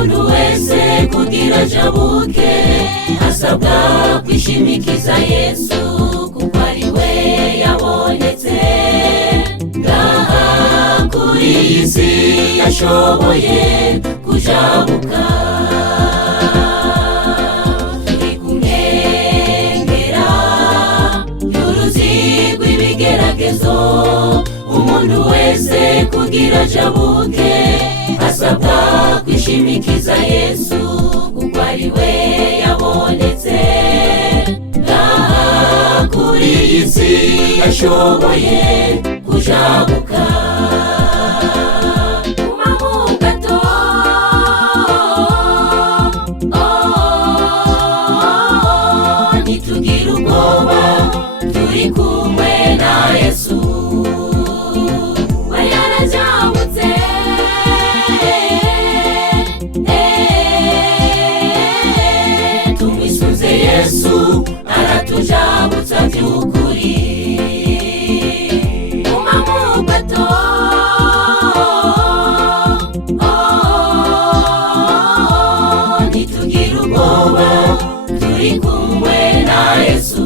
umuntu wese kugira jabuke asabwa kwishimikiza Yesu kuko ari we yabonetse ngaha kuri iyi si yashoboye kujabuka. Turi ku nkengera y'uruzi rw'ibigeragezo, umuntu wese kugira jabuke asabwa kwishimikiza Yesu kuko ari we yabonetse ngaha kuri iyi si yashoboye kujabuka. Ntitugire ubwoba turi kumwe na Yesu, we yarajabutse tumwisuze Yesu aratujabutsa by'ukuri. Guma mu gato ntitugire ubwoba turi kumwe na Yesu,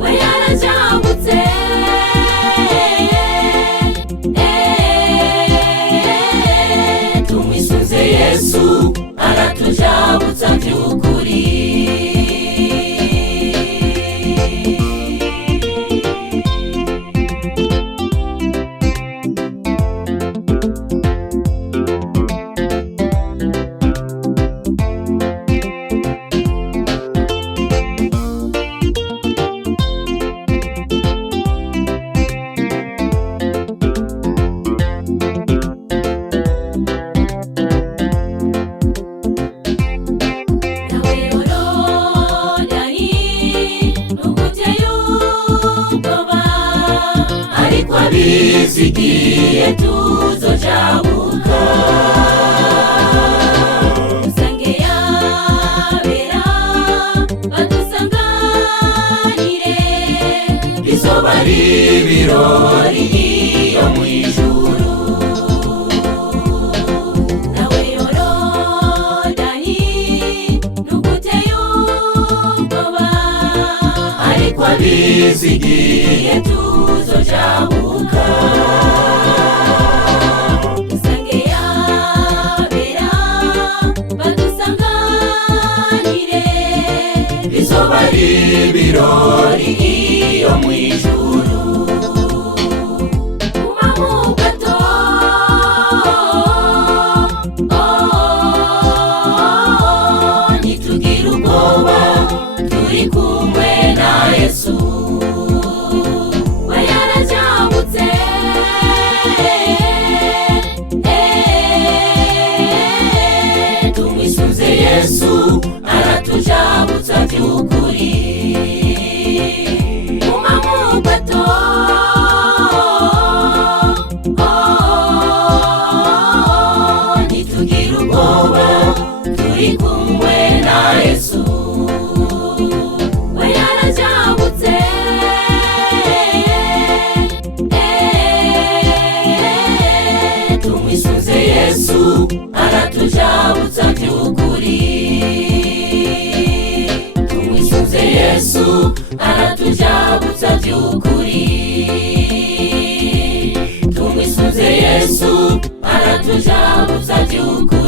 we yarajabutse tumwisuze Yesu aratujabutsa by'ukuri. Abizigiye tuzojabuka dusange yabera badusanganire, bizoba ari ibirori iyo mw'ijuru. Nawe Yorodani ntuguteye ubwoba, ariko abizigiye tuzojabuka dusange yabera badusanganire, bizoba ari ibirori iyo mw'ijuru. Guma mu gato ntitugire ubwoba turi kumwe na Yesu, we yarajabutse tumwisuze Yesu aratujabutsa by'ukuri. Guma mu gato ntitugire ubwoba turi kumwe na Yesu, we yarajabutse tumwisuze Yesu aratujabutsa by'ukuri. Tumwisuze Yesu aratujabutsa by'ukuri. Tumwisuze Yesu aratujabutsa by'ukuri.